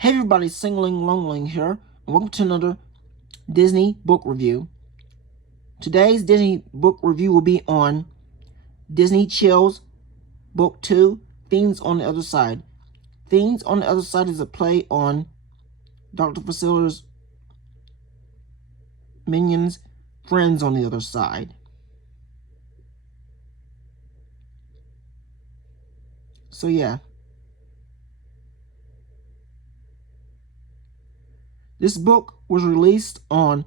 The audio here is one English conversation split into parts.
Hey everybody, Singling Longling here, and welcome to another Disney book review. Today's Disney book review will be on Disney Chills Book 2, Fiends on the Other Side. Fiends on the Other Side is a play on Dr. Facilier's Minions, Friends on the Other Side. So yeah. This book was released on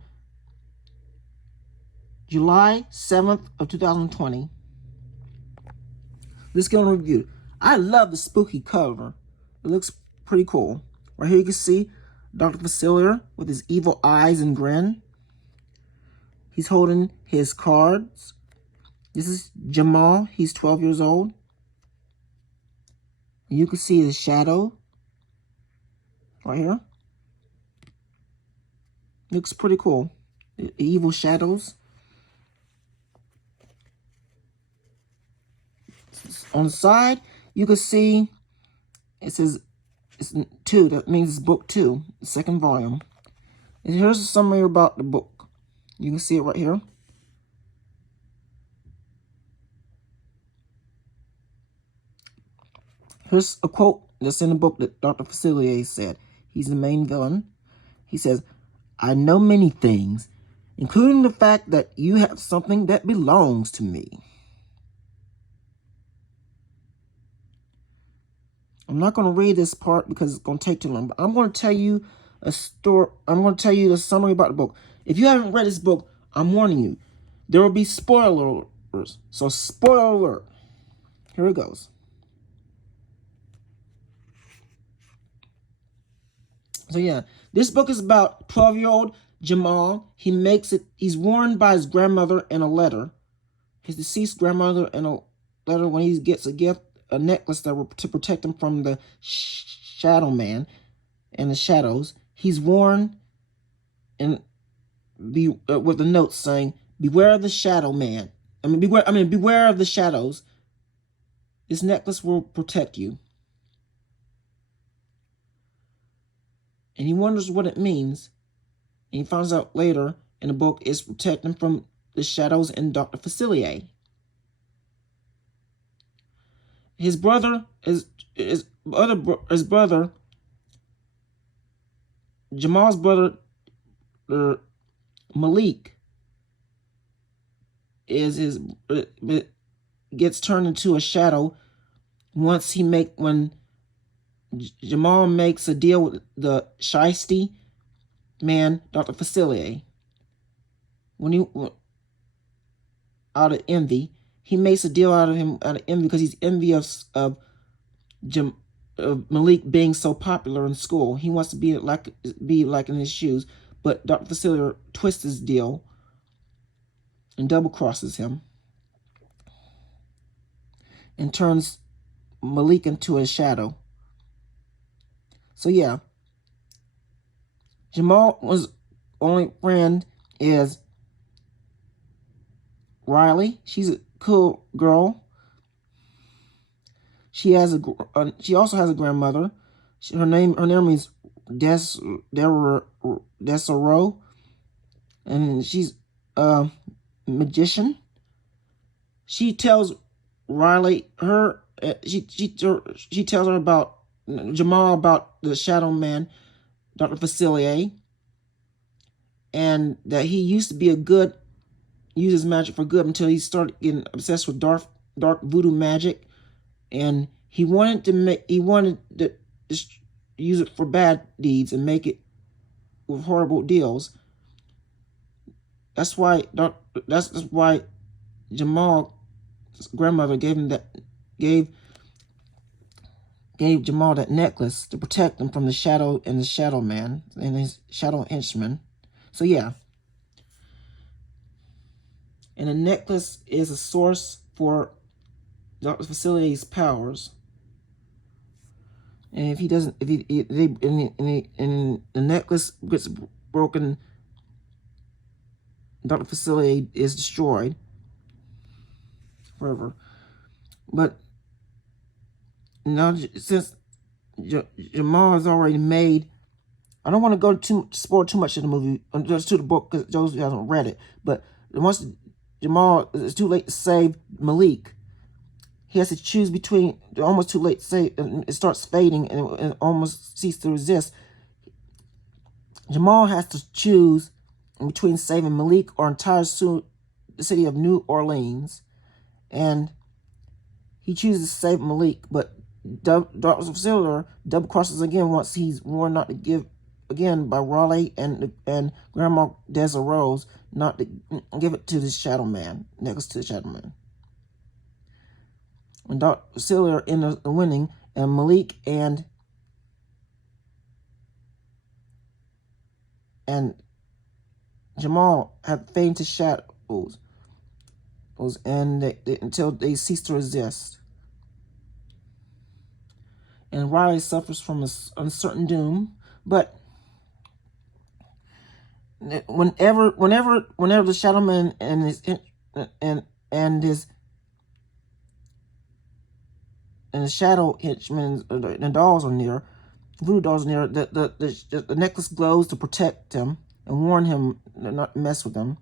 July 7th of 2020. Let's get on a review. I love the spooky cover. It looks pretty cool. Right here you can see Dr. Facilier with his evil eyes and grin. He's holding his cards. This is Jamal. He's 12 years old. You can see his shadow right here. Looks pretty cool. The evil shadows. On the side, you can see it says it's 2. That means it's book 2, the second volume. And here's a summary about the book. You can see it right here. Here's a quote that's in the book that Dr. Facilier said. He's the main villain. He says, "I know many things, including the fact that you have something that belongs to me." I'm not going to read this part because it's going to take too long, but I'm going to tell you a story. I'm going to tell you the summary about the book. If you haven't read this book, I'm warning you. There will be spoilers. So spoiler alert. Here it goes. So yeah, this book is about 12-year-old Jamal. He's warned by his grandmother in a letter. His deceased grandmother in a letter when he gets a gift, a necklace that will to protect him from the shadow man and the shadows. He's warned and with a note saying, "Beware of the shadow man. Beware of the shadows. This necklace will protect you." And he wonders what it means. And he finds out later in the book it's protecting from the shadows and Dr. Facilier. His brother Jamal's brother, Malik, gets turned into a shadow when Jamal makes a deal with the Shiesty man, Dr. Facilier. Out of envy, he makes a deal out of envy because he's envious of Malik being so popular in school. He wants to be like in his shoes, but Dr. Facilier twists his deal and double crosses him and turns Malik into a shadow. So yeah, Jamal's only friend is Riley. She's a cool girl. She also has a grandmother. Her name is Desero, and she's a magician. She tells Riley she tells her about Jamal, about the Shadow Man, Dr. Facilier, and that he used to be uses magic for good until he started getting obsessed with dark voodoo magic, and he wanted to use it for bad deeds and make it with horrible deals. That's why Jamal's grandmother gave Jamal that necklace to protect him from the shadow and the shadow man and his shadow henchman. So yeah. And the necklace is a source for Dr. Facilier's powers. And if the necklace gets broken, Dr. Facilier is destroyed forever. But now, since Jamal has already made. I don't want to go spoil too much of the movie, just to the book, because those who haven't read it. But once Jamal, it's too late to save Malik. He has to choose between. Almost too late to save, and it starts fading, and it almost ceases to resist. Jamal has to choose between saving Malik or entire the city of New Orleans, and he chooses to save Malik, but Dr. Facilitator double crosses again once he's warned not to give again by Raleigh and Grandma Desirose not to give it to the Shadow Man, next to the Shadow Man. When Dr. Facilitator ends up winning, and Malik and Jamal have faded to shadows, and until they cease to resist. And Riley suffers from an uncertain doom, but whenever the Shadow Man and the Shadow Henchmen, the dolls are near, voodoo dolls are near, the necklace glows to protect him and warn him not to mess with them.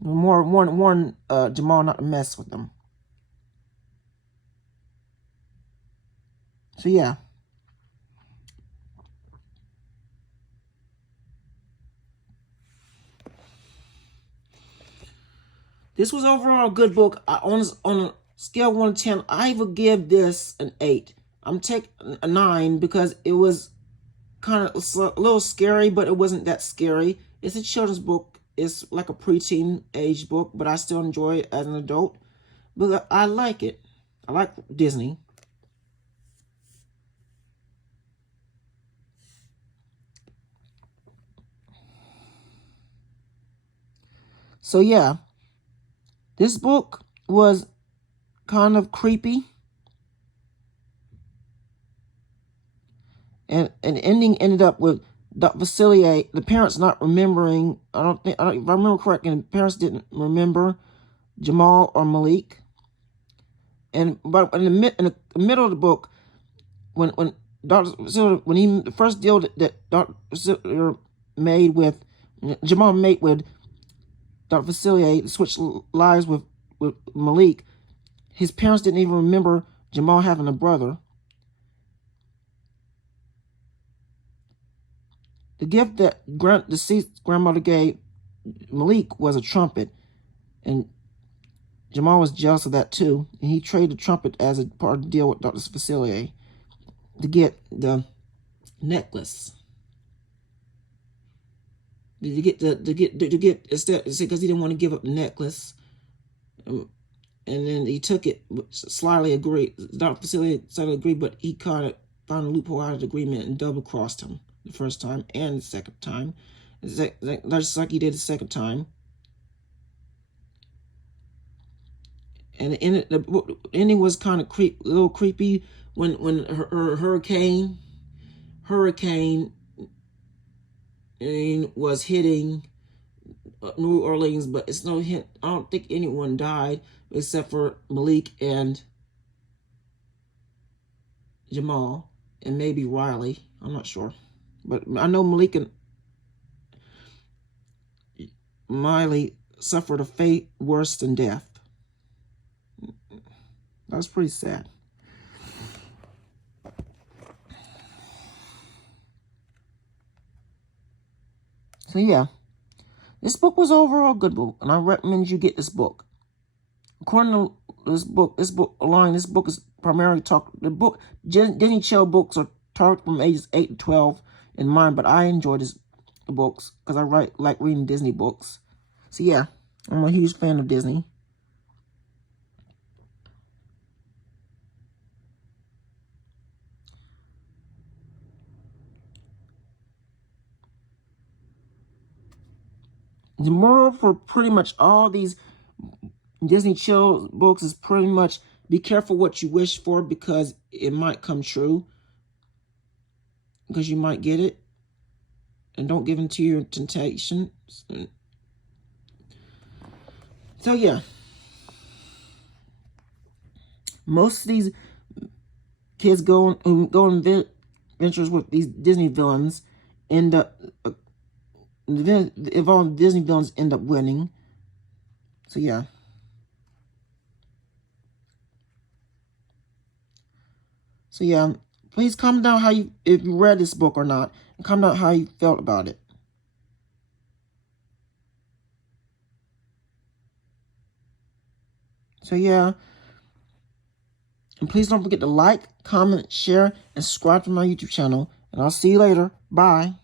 Warn Jamal not to mess with them. So yeah. This was overall a good book. On a scale of 1 to 10, I would give this an 8. I'm taking a 9 because it was kind of a little scary, but it wasn't that scary. It's a children's book. It's like a preteen age book, but I still enjoy it as an adult. But I like it. I like Disney. So yeah, this book was kind of creepy. And the ending ended up with Dr. Facilier, the parents not remembering. If I remember correctly, the parents didn't remember Jamal or Malik. But in the middle of the book, when Dr. Facilier, the first deal that Dr. Facilier made with Jamal made with Dr. Facilier to switch lives with Malik, his parents didn't even remember Jamal having a brother. The gift that deceased grandmother gave Malik was a trumpet, and Jamal was jealous of that too, and he traded the trumpet as a part of the deal with Dr. Facilier to get the necklace. To get instead, because he didn't want to give up the necklace, and then he took it. Slightly agreed. Dr. Facilier slightly agreed, but he kind of found a loophole out of the agreement and double crossed him the first time and the second time. Just like he did the second time. And the ending was kind of a little creepy when her hurricane was hitting New Orleans, but it's no hint. I don't think anyone died except for Malik and Jamal and maybe Riley. I'm not sure, but I know Malik and Miley suffered a fate worse than death. That was pretty sad. So yeah, this book was overall a good book, and I recommend you get this book. According to this book is primarily the book. Disney Chill books are targeted from ages 8 to 12 in mine, but I enjoy the books because I like reading Disney books. So yeah, I'm a huge fan of Disney. The moral for pretty much all these Disney Chill books is pretty much be careful what you wish for because it might come true. Because you might get it. And don't give in to your temptations. So yeah. Most of these kids go on adventures with these Disney villains end up if all Disney villains end up winning. So yeah. So yeah, please comment down how if you read this book or not, and comment down how you felt about it. So yeah, and please don't forget to like, comment, share, and subscribe to my YouTube channel. And I'll see you later. Bye.